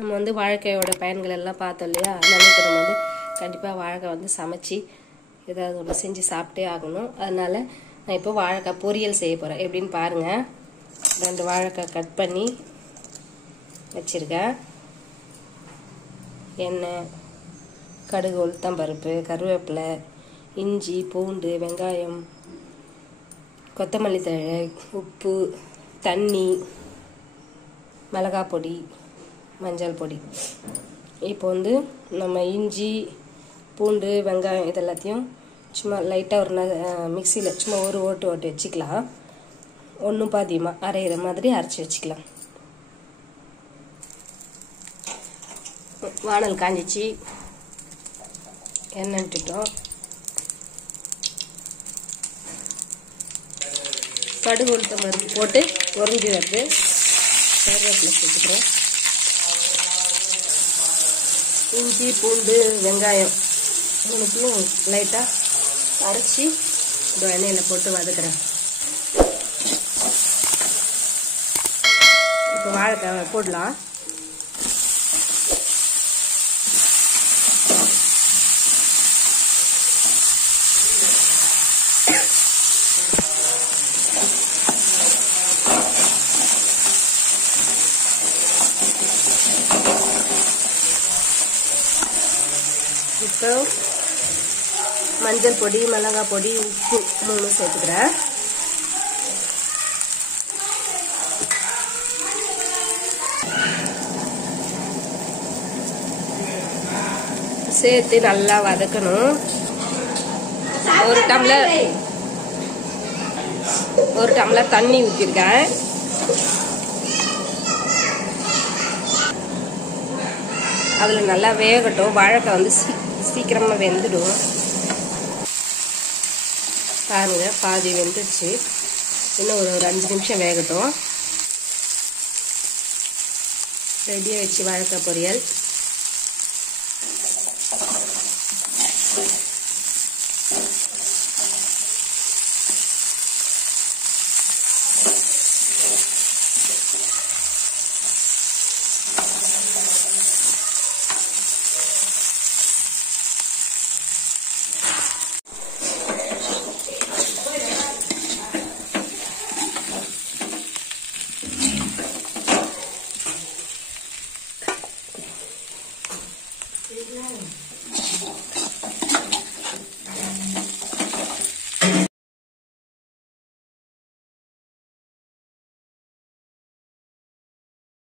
நம்ம வந்து வாழைக்காயோட பயன்கள் எல்லாம் பார்த்தோம் இல்லையா? அதனால இப்போ நம்ம வந்து கண்டிப்பாக வாழைக்காய் வந்து சமைச்சு ஏதாவது ஒன்று செஞ்சு சாப்பிட்டே ஆகணும். அதனால நான் இப்போ வாழைக்காய் பொரியல் செய்ய போகிறேன். எப்படின்னு பாருங்கள். 2 வாழைக்காய் கட் பண்ணி வச்சுருக்கேன். எண்ணெய், கடுகு, உளுத்தம்பருப்பு, கருவேப்பிலை, இஞ்சி, பூண்டு, வெங்காயம், கொத்தமல்லி தழை, உப்பு, தண்ணி, மிளகாய் பொடி, மஞ்சள் பொடி. இப்போ வந்து நம்ம இஞ்சி, பூண்டு, வெங்காயம் இதெல்லாத்தையும் சும்மா லைட்டாக ஒரு மிக்சியில் சும்மா ஒரு ஓட்டு வச்சுக்கலாம். ஒன்றும் பாதியமாக அரைகிற மாதிரி அரைச்சி வச்சுக்கலாம். வானல் காஞ்சிச்சு, எண்ணெய் விட்டுட்டோம். கடுகு, உளுத்தம் பருப்பு போட்டு உறைஞ்சி வருது. கருவேப்பிலை சேர்த்துக்கிறோம். இஞ்சி, பூண்டு, வெங்காயம் மூணுத்தையும் லைட்டாக அரைச்சி இந்த எண்ணெயில் போட்டு வதக்குறேன். இப்போ வாழைக்காய் போடலாம். இப்போ மஞ்சள் பொடி, மிளகாய் பொடி, உப்பு 3 சேர்த்துக்கிறேன். சேர்த்து நல்லா வதக்கணும். ஒரு டம்ளர் தண்ணி ஊற்றிருக்கேன். அதில் நல்லா வேகட்டும். வாழைக்காய் வந்து சீக்கிரமாக வெந்துடும். பாருங்க, பாதி வெந்துடுச்சு. இன்னும் ஒரு 5 நிமிஷம் வேகட்டும். ரெடியாக வச்சு வாழைக்காய் பொரியல்.